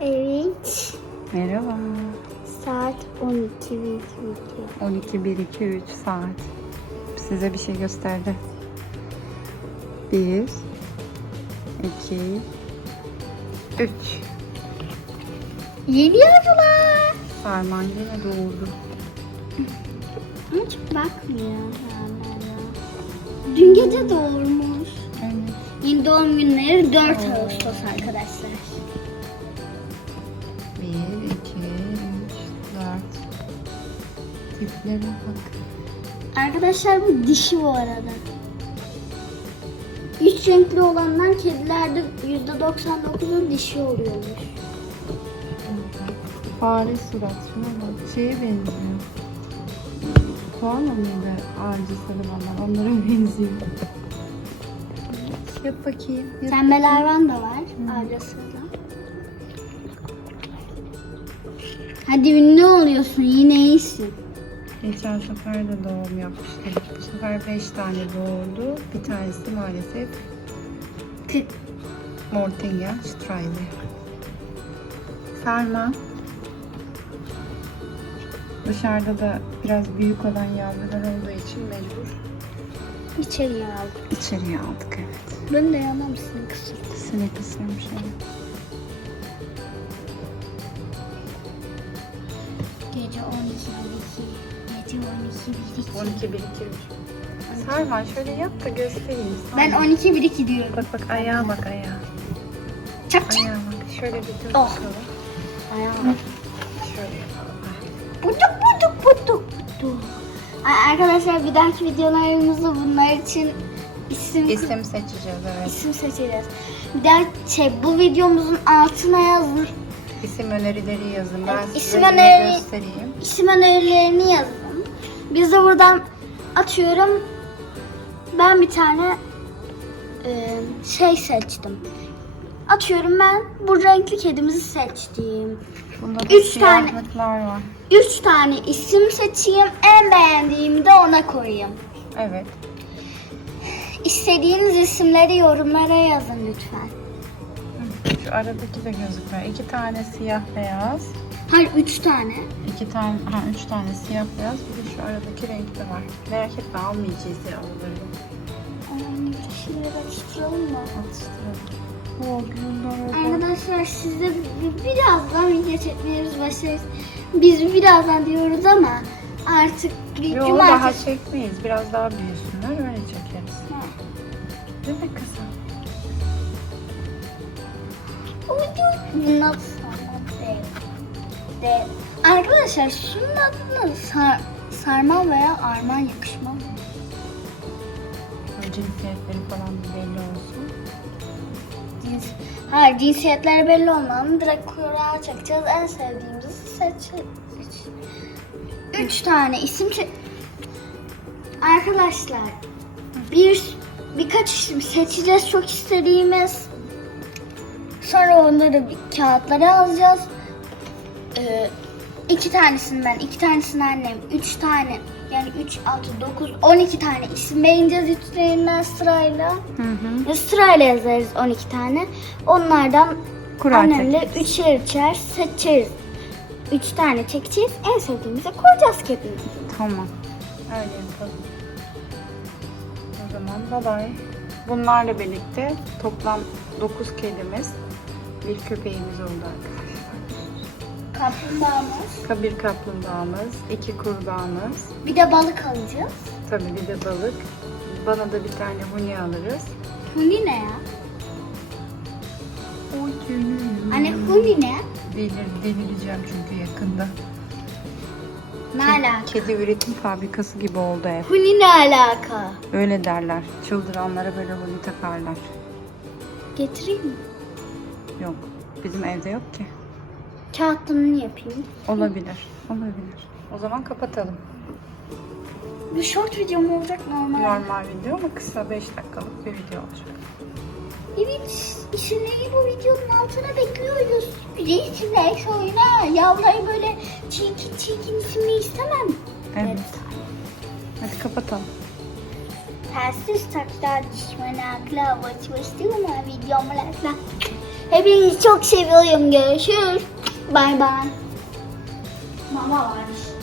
Evet. Merhaba. Saat 12 12 1 2 3 saat. Size bir şey gösterdi. 1 2 3 Yeni yavrular. Sarman yine doğurdu. Hiç bakmıyor hala. Dün gece doğurmuş. Evet. Yeni doğum günleri 4 Ağustos arkadaşlar. 1 2 3 4 Tiplere bak. Arkadaşlar bu dişi bu arada. Üç renkli olanlar kedilerde %99'un dişi oluyormuş. Fare surat. Şuna bak. Şeye benziyor. Koala mıydı? Ağacı sarılanlar. Onlara benziyor. Yap bakayım. Yap. Tembel hayvan da var. Ablası da. Hadi ünlü oluyorsun yine iyisin. Geçen sefer de doğum yapmıştım. Bu sefer 5 tane doğurdu. Bir tanesi maalesef Tüh. Mortinia Strayli. Sarma. Dışarıda da biraz büyük olan yavrular olduğu için mecbur İçeriye aldım. içeriye aldık evet. Ben de yanlamışsın kısır. Sinek ısırmış evet. Gece 12 12. Gece 12 12 1 2. 1 2 3. Sarma şöyle yap da göstereyim. Ben Sarma. 12 1 2 diyorum. Bak bak ayağa bak ayağa. Çak çak. Ayağa bak. Şöyle bir dur Oh. bakalım. Ayağım. Şöyle yapalım. Buduk buduk buduk buduk. Arkadaşlar bir dahaki videolarımızda bunlar için isim İsim seçeceğiz evet. isim seçeceğiz. Bir daha şey bu videomuzun altına yazın. İsim önerileri yazın. Ben Evet, size isim öneri- göstereyim. İsim önerilerini yazın. Biz de buradan atıyorum. Ben bir tane e, şey seçtim. Atıyorum ben bu renkli kedimizi seçtim. Bunda da Üç tane. var. Üç tane isim seçeyim. En beğendiğimi de ona koyayım. Evet. İstediğiniz isimleri yorumlara yazın lütfen. Şu aradaki de gözükmüyor. İki tane siyah beyaz. Hayır üç tane. iki tane, ha üç tane siyah beyaz. Bir de şu aradaki renkli var. Merak etme almayacağız yavruları. Ay, Şimdi karıştıralım mı? Atıştıralım. O güzel Arkadaşlar size bi- birazdan video çekmeye başlarız. Biz birazdan diyoruz ama artık Yok daha cumartesi. çekmeyiz. Biraz daha büyüsünler öyle çekeriz. Ha. Değil mi kızım? Adı sarma değil. Değil. Arkadaşlar şunun adına sar, sarma veya arman yakışmaz mı? Cinsiyetleri falan belli olsun. Cins, hayır cinsiyetleri belli olmalı. Direkt kuyruğa çekeceğiz. En sevdiğimizi seç. seç. Üç tane isim. Arkadaşlar bir birkaç isim seçeceğiz çok istediğimiz. Sonra onları bir kağıtlara alacağız. Ee, iki tanesini ben, iki tanesini annem, üç tane yani 3, 6, 9, 12 tane isim beğeneceğiz üçlerinden sırayla. Hı hı. Sırayla yazarız 12 tane. Onlardan Kura annemle çekeriz. üçer üçer seçeriz. Üç tane çekeceğiz. En sevdiğimize koyacağız kedimizi. Tamam. Öyle yapalım. O zaman bye bye. Bunlarla birlikte toplam 9 kedimiz, bir köpeğimiz oldu arkadaşlar. Kaplumbağamız. Bir kaplumbağamız, iki kurbağamız, Bir de balık alacağız. tabii bir de balık. Bana da bir tane huni alırız. Huni ne ya? Oy canım. Anne huni ne? Delir, delireceğim çünkü yakında. Ne alaka? Kedi üretim fabrikası gibi oldu ev. Huni ne alaka? Öyle derler. Çıldıranlara böyle huni takarlar. Getireyim mi? Yok. Bizim evde yok ki. Kağıtını yapayım. Olabilir. Olabilir. O zaman kapatalım. Bu short video mu olacak normal? Normal video ama kısa 5 dakikalık bir video olacak. Evet, isimleri bu videonun altına bekliyoruz. Güzel isimler söyle. Yavruları böyle çirkin çirkin isimli istemem. Evet. Hadi kapatalım. Telsiz takla düşmana akla, baş baş değil mi videomu lakla. Hepinizi çok seviyorum. Görüşürüz. Bay bay. Mama var işte.